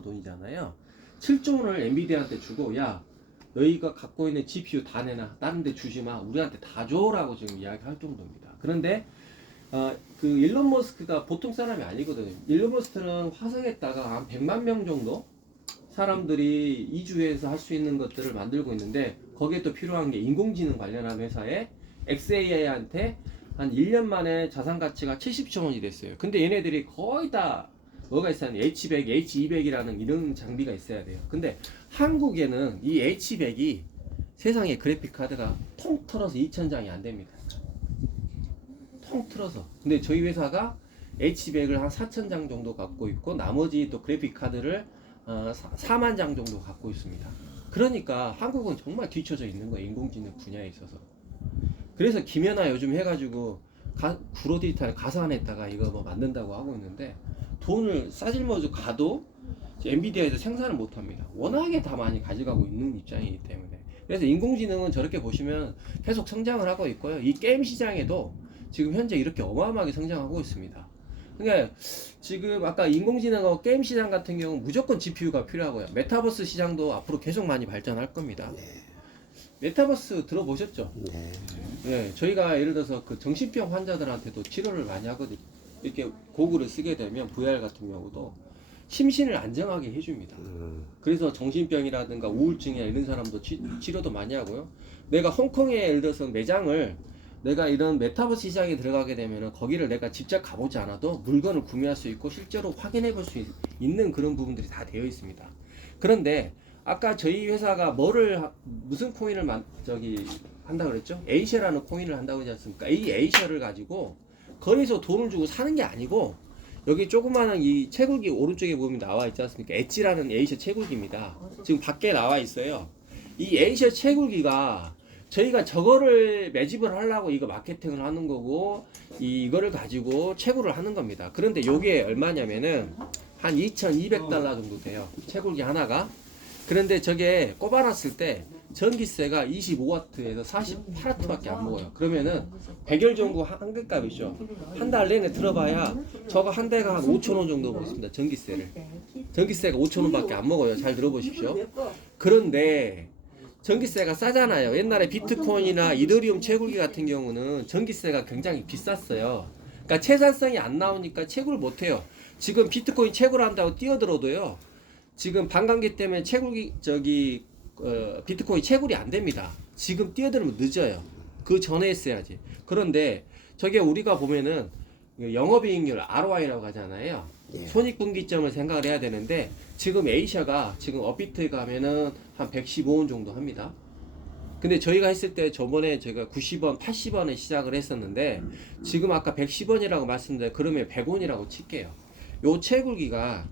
어마어마한 돈이잖아요. 7조 원을 엔비디아한테 주고 야 너희가 갖고 있는 GPU 다 내놔 다른 데 주지 마 우리한테 다 줘라고 지금 이야기할 정도입니다. 그런데 어, 그 일론 머스크가 보통 사람이 아니거든요. 일론 머스크는 화성에다가 한 100만 명 정도 사람들이 이주해서 할 수 있는 것들을 만들고 있는데 거기에 또 필요한 게 인공지능 관련한 회사에 XAI한테 한 1년 만에 자산 가치가 70조 원이 됐어요. 근데 얘네들이 거의 다 뭐가 있어요? H100, H200이라는 이런 장비가 있어야 돼요. 근데 한국에는 이 H100이 세상에 그래픽 카드가 통 털어서 2,000장이 안 됩니다. 통 틀어서. 근데 저희 회사가 H100을 한 4,000장 정도 갖고 있고 나머지 또 그래픽 카드를 어, 4만 장 정도 갖고 있습니다. 그러니까 한국은 정말 뒤쳐져 있는 거예요. 인공지능 분야에 있어서. 그래서 김연아 요즘 해가지고 가, 구로 디지털 가상에다가 이거 뭐 만든다고 하고 있는데 돈을 싸질머지 가도 엔비디아에서 생산을 못 합니다. 워낙에 다 많이 가져가고 있는 입장이기 때문에. 그래서 인공지능은 저렇게 보시면 계속 성장을 하고 있고요. 이 게임 시장에도 지금 현재 이렇게 어마어마하게 성장하고 있습니다. 그러니까 지금 아까 인공지능하고 게임 시장 같은 경우는 무조건 GPU가 필요하고요. 메타버스 시장도 앞으로 계속 많이 발전할 겁니다. 메타버스 들어보셨죠? 네. 네, 저희가 예를 들어서 그 정신병 환자들한테도 치료를 많이 하거든요. 이렇게 고글을 쓰게 되면 VR 같은 경우도 심신을 안정하게 해줍니다. 음, 그래서 정신병이라든가 우울증이나 이런 사람도 치, 치료도 많이 하고요. 내가 홍콩에 예를 들어서 매장을 내가 이런 메타버스 시장에 들어가게 되면은 거기를 내가 직접 가보지 않아도 물건을 구매할 수 있고 실제로 확인해 볼 수 있는 그런 부분들이 다 되어 있습니다. 그런데 아까 저희 회사가 뭐를 하- 무슨 코인을 만, 저기 한다 그랬죠? 에이셔라는 코인을 한다고 하지 않습니까? 이 에이셔를 가지고 거기서 돈을 주고 사는 게 아니고 여기 조그마한 이 채굴기 오른쪽에 보면 나와 있지 않습니까? 엣지라는 에이셔 채굴기입니다. 지금 밖에 나와 있어요. 이 에이셔 채굴기가 저희가 저거를 매집을 하려고 이거 마케팅을 하는 거고 이- 이거를 가지고 채굴을 하는 겁니다. 그런데 요게 얼마냐면은 한 2,200달러 정도 돼요. 채굴기 하나가. 그런데 저게 꼽아놨을 때 전기세가 25와트에서 48와트밖에 안 먹어요. 그러면은 백열 정도 한- 한 개값이죠. 한 달 내내 들어봐야 저거 한 대가 한 5천 원 정도 먹습니다. 전기세를. 전기세가 5천 원밖에 안 먹어요. 잘 들어보십시오. 그런데 전기세가 싸잖아요. 옛날에 비트코인이나 이더리움 채굴기 같은 경우는 전기세가 굉장히 비쌌어요. 그러니까 채산성이 안 나오니까 채굴을 못 해요. 지금 비트코인 채굴한다고 뛰어들어도요. 지금 반감기 때문에 채굴기 저기 어, 비트코인 채굴이 안 됩니다. 지금 뛰어들면 늦어요. 그 전에 했어야지. 그런데 저게 우리가 보면은 영업이익률 ROI라고 하잖아요. 예. 손익분기점을 생각을 해야 되는데 지금 에이샤가 지금 업비트에 가면은 한 115원 정도 합니다. 근데 저희가 했을 때 저번에 제가 90원, 80원에 시작을 했었는데 지금 아까 110원이라고 말씀드렸는데 그러면 100원이라고 칠게요. 요 채굴기가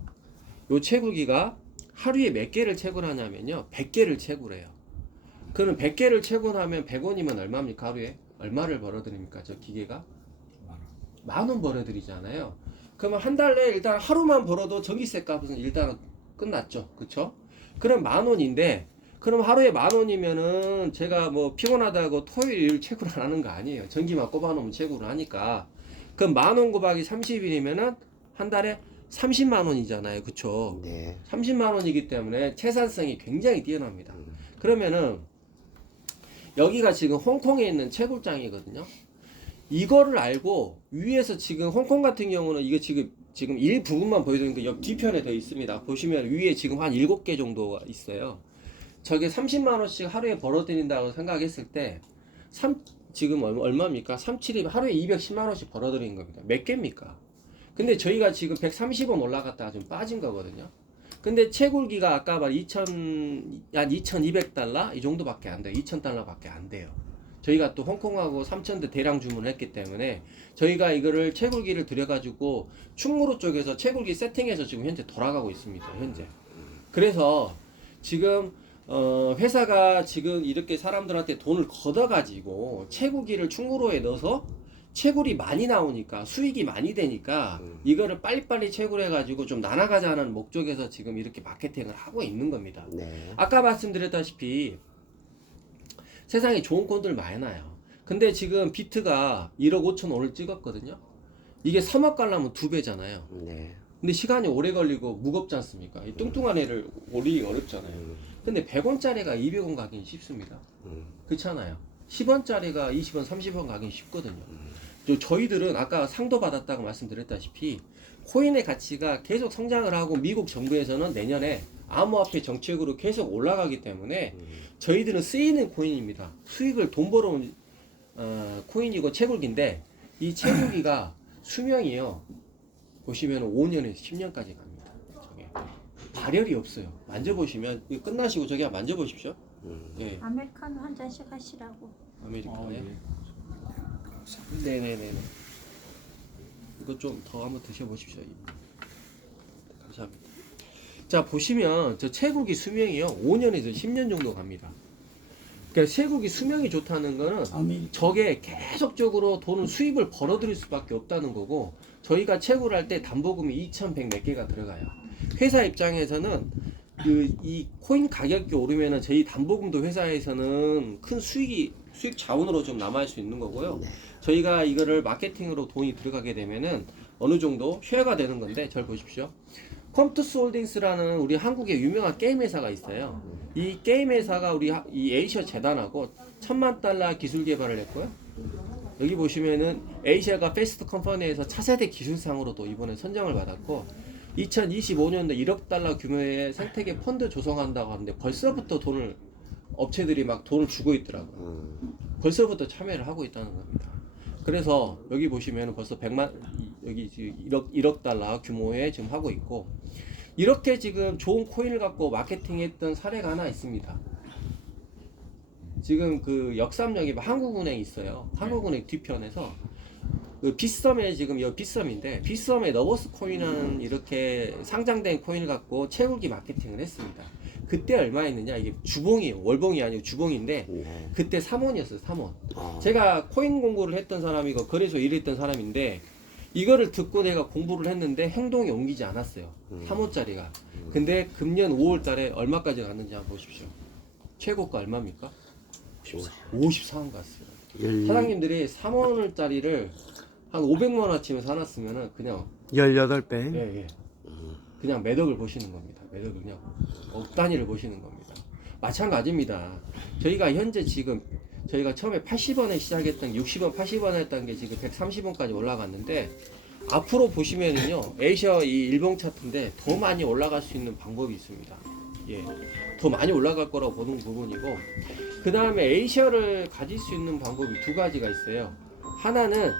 요 채굴기가 하루에 몇 개를 채굴하냐면요. 100개를 채굴해요. 그럼 100개를 채굴하면 100원이면 얼마입니까? 하루에? 얼마를 벌어드립니까? 저 기계가? 만 원 벌어드리잖아요. 그러면 한 달에 일단 하루만 벌어도 전기세 값은 일단은 끝났죠. 그쵸? 그럼 만 원인데, 그럼 하루에 만 원이면은 제가 뭐 피곤하다고 토요일 일 채굴 안 하는 거 아니에요. 전기만 꼽아놓으면 채굴을 하니까. 그럼 만 원 곱하기 30일이면은 한 달에 30만 원이잖아요. 그쵸? 네. 30만 원이기 때문에 채산성이 굉장히 뛰어납니다. 음. 그러면은 여기가 지금 홍콩에 있는 채굴장이거든요. 이거를 알고 위에서 지금 홍콩 같은 경우는 이게 지금 지금 일부분만 보여드리니까 옆 뒤편에 더 있습니다. 보시면 위에 지금 한 7개 정도가 있어요. 저게 30만 원씩 하루에 벌어들인다고 생각했을 때 3, 지금 얼마, 얼마입니까? 37이 하루에 210만 원씩 벌어들이는 겁니다. 몇 개입니까? 근데 저희가 지금 130원 올라갔다가 좀 빠진 거거든요. 근데 채굴기가 아까 말 2,000, 한 2,200달러? 이 정도밖에 안 돼요. 2,000달러밖에 안 돼요. 저희가 또 홍콩하고 3,000대 대량 주문을 했기 때문에 저희가 이거를 채굴기를 들여가지고 충무로 쪽에서 채굴기 세팅해서 지금 현재 돌아가고 있습니다. 현재. 그래서 지금 어, 회사가 지금 이렇게 사람들한테 돈을 걷어가지고 채굴기를 충무로에 넣어서 채굴이 많이 나오니까 수익이 많이 되니까 음. 이거를 빨리빨리 채굴해가지고 좀 나눠가자는 목적에서 지금 이렇게 마케팅을 하고 있는 겁니다. 네. 아까 말씀드렸다시피 세상에 좋은 콘들 많이 나요. 근데 지금 비트가 1억 5천 원을 찍었거든요. 이게 3억 가려면 두 배잖아요. 네. 근데 시간이 오래 걸리고 무겁지 않습니까? 이 뚱뚱한 애를 올리기 어렵잖아요. 근데 100원짜리가 200원 가긴 쉽습니다. 음. 그렇잖아요. 10원짜리가 20원, 30원 가긴 쉽거든요. 저- 저희들은 아까 상도 받았다고 말씀드렸다시피 코인의 가치가 계속 성장을 하고 미국 정부에서는 내년에 암호화폐 정책으로 계속 올라가기 때문에 저희들은 쓰이는 코인입니다. 수익을 돈 벌어온 어, 코인이고 채굴기인데 이 채굴기가 수명이요 보시면 5년에서 10년까지 갑니다. 저게 발열이 없어요. 만져보시면 이거 끝나시고 저기 한번 만져보십시오. 음. 예, 아메리카노 한 잔씩 하시라고. 아메리카노에. 네 네네네. 이거 좀 더 한번 드셔보십시오. 감사합니다. 자 보시면 저 채굴기 수명이요 5년에서 10년 정도 갑니다. 그러니까 채굴기 수명이 좋다는 거는 저게 계속적으로 돈을 수입을 벌어들일 수밖에 없다는 거고 저희가 채굴 할 때 담보금이 2,100 몇 개가 들어가요. 회사 입장에서는 그 이 코인 가격이 오르면은 저희 담보금도 회사에서는 큰 수익이 수익 자원으로 좀 남아 있을 수 있는 거고요. 저희가 이거를 마케팅으로 돈이 들어가게 되면은 어느 정도 쉐어가 되는 건데 잘 보십시오. 컴투스 홀딩스라는 우리 한국의 유명한 게임 회사가 있어요. 이 게임 회사가 우리 하- 이 에이셔 재단하고 천만 달러 기술 개발을 했고요. 여기 보시면은 에이셔가 패스트 컴퍼니에서 차세대 기술상으로도 이번에 선정을 받았고 2025년도 1억 달러 규모의 생태계 펀드 조성한다고 하는데 벌써부터 돈을 업체들이 막 돈을 주고 있더라고요. 음. 벌써부터 참여를 하고 있다는 겁니다. 그래서 여기 보시면 벌써 100만 여기 지금 1억 1억 달러 규모의 지금 하고 있고 이렇게 지금 좋은 코인을 갖고 마케팅했던 사례가 하나 있습니다. 지금 그 역삼역에 한국은행 있어요. 한국은행 뒤편에서 그 빗썸에 지금 이 빗썸인데 빗썸에 너버스 코인하는 이렇게 상장된 코인을 갖고 채굴기 마케팅을 했습니다. 그때 얼마였느냐 이게 주봉이에요. 월봉이 아니고 주봉인데 네. 그때 3원이었어요. 3원. 아. 제가 코인 공부를 했던 사람이고 거래소 일했던 사람인데 이거를 듣고 내가 공부를 했는데 행동에 옮기지 않았어요. 음. 3원짜리가. 근데 금년 5월 달에 얼마까지 갔는지 한번 보십시오. 최고가 얼마입니까? 54 원 갔어요. 열- 사장님들이 3원짜리를 한 500만 원치면 사놨으면은 그냥 18배. 예, 예. 그냥 매덕을 보시는 겁니다. 그냥 억 단위를 보시는 겁니다. 마찬가지입니다. 저희가 현재 지금 저희가 처음에 80원에 시작했던 60원, 80원 했던 게 지금 130원까지 올라갔는데 앞으로 보시면은요 에이셔 이 일봉 차트인데 더 많이 올라갈 수 있는 방법이 있습니다. 예, 더 많이 올라갈 거라고 보는 부분이고 그 다음에 에이셔를 가질 수 있는 방법이 두 가지가 있어요. 하나는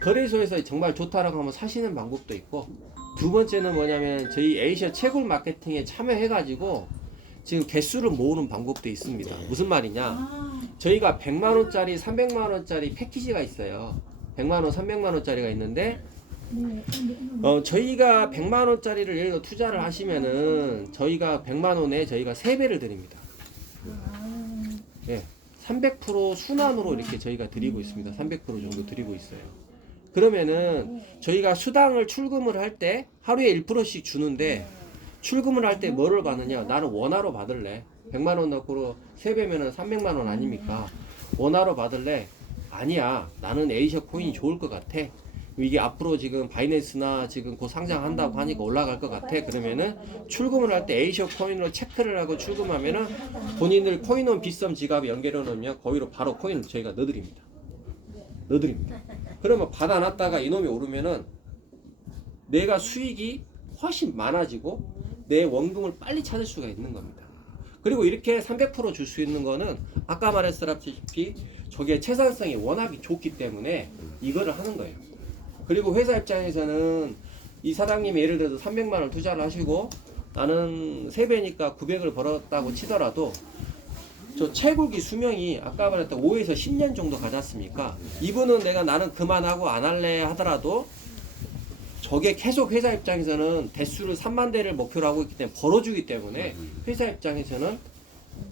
거래소에서 정말 좋다라고 하면 사시는 방법도 있고 두 번째는 뭐냐면 저희 에이셔 채굴 마케팅에 참여해가지고 지금 개수를 모으는 방법도 있습니다. 무슨 말이냐? 아, 저희가 100만 원짜리, 300만 원짜리 패키지가 있어요. 100만 원, 300만 원짜리가 있는데 네. 네. 어, 저희가 100만 원짜리를 예를 들어 투자를 하시면은 저희가 100만 원에 저희가 3배를 드립니다. 예. 300% 순환으로 이렇게 저희가 드리고 있습니다. 300% 정도 드리고 있어요. 그러면은 저희가 수당을 출금을 할 때 하루에 1%씩 주는데 출금을 할 때 뭐를 받느냐? 나는 원화로 받을래. 100만 원 넣고 3배면은 300만 원 아닙니까? 원화로 받을래? 아니야. 나는 에이셔 코인이 좋을 것 같아. 이게 앞으로 지금 바이낸스나 지금 곧 상장한다고 하니까 올라갈 것 같아. 그러면은 출금을 할때 에이셔 코인으로 체크를 하고 출금하면은 본인들 코인원 비썸 지갑에 연결해 놓으면 거기로 바로 코인을 저희가 넣어드립니다. 넣어드립니다. 그러면 받아놨다가 이놈이 오르면은 내가 수익이 훨씬 많아지고 내 원금을 빨리 찾을 수가 있는 겁니다. 그리고 이렇게 300%줄 수 있는 거는 아까 말했다시피 저게 채산성이 워낙에 좋기 때문에 이거를 하는 거예요. 그리고 회사 입장에서는 이 사장님이 예를 들어서 300만 원 투자를 하시고 나는 3배니까 900을 벌었다고 치더라도 저 채굴기 수명이 아까 말했던 5에서 10년 정도 가지 않습니까? 이분은 내가 나는 그만하고 안 할래 하더라도 저게 계속 회사 입장에서는 대수를 3만 대를 목표로 하고 있기 때문에 벌어주기 때문에 회사 입장에서는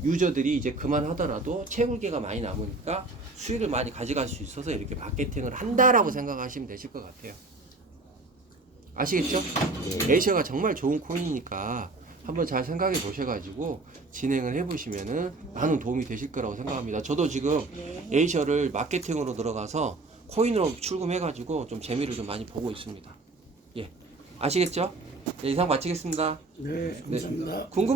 유저들이 이제 그만하더라도 채굴기가 많이 남으니까 수익을 많이 가져갈 수 있어서 이렇게 마케팅을 한다라고 생각하시면 되실 것 같아요. 아시겠죠? 에이셔가 정말 좋은 코인이니까 한번 잘 생각해 보셔가지고 진행을 해보시면은 많은 도움이 되실 거라고 생각합니다. 저도 지금 에이셔를 마케팅으로 들어가서 코인으로 출금해가지고 좀 재미를 좀 많이 보고 있습니다. 예, 아시겠죠? 네, 이상 마치겠습니다. 네, 감사합니다. 궁금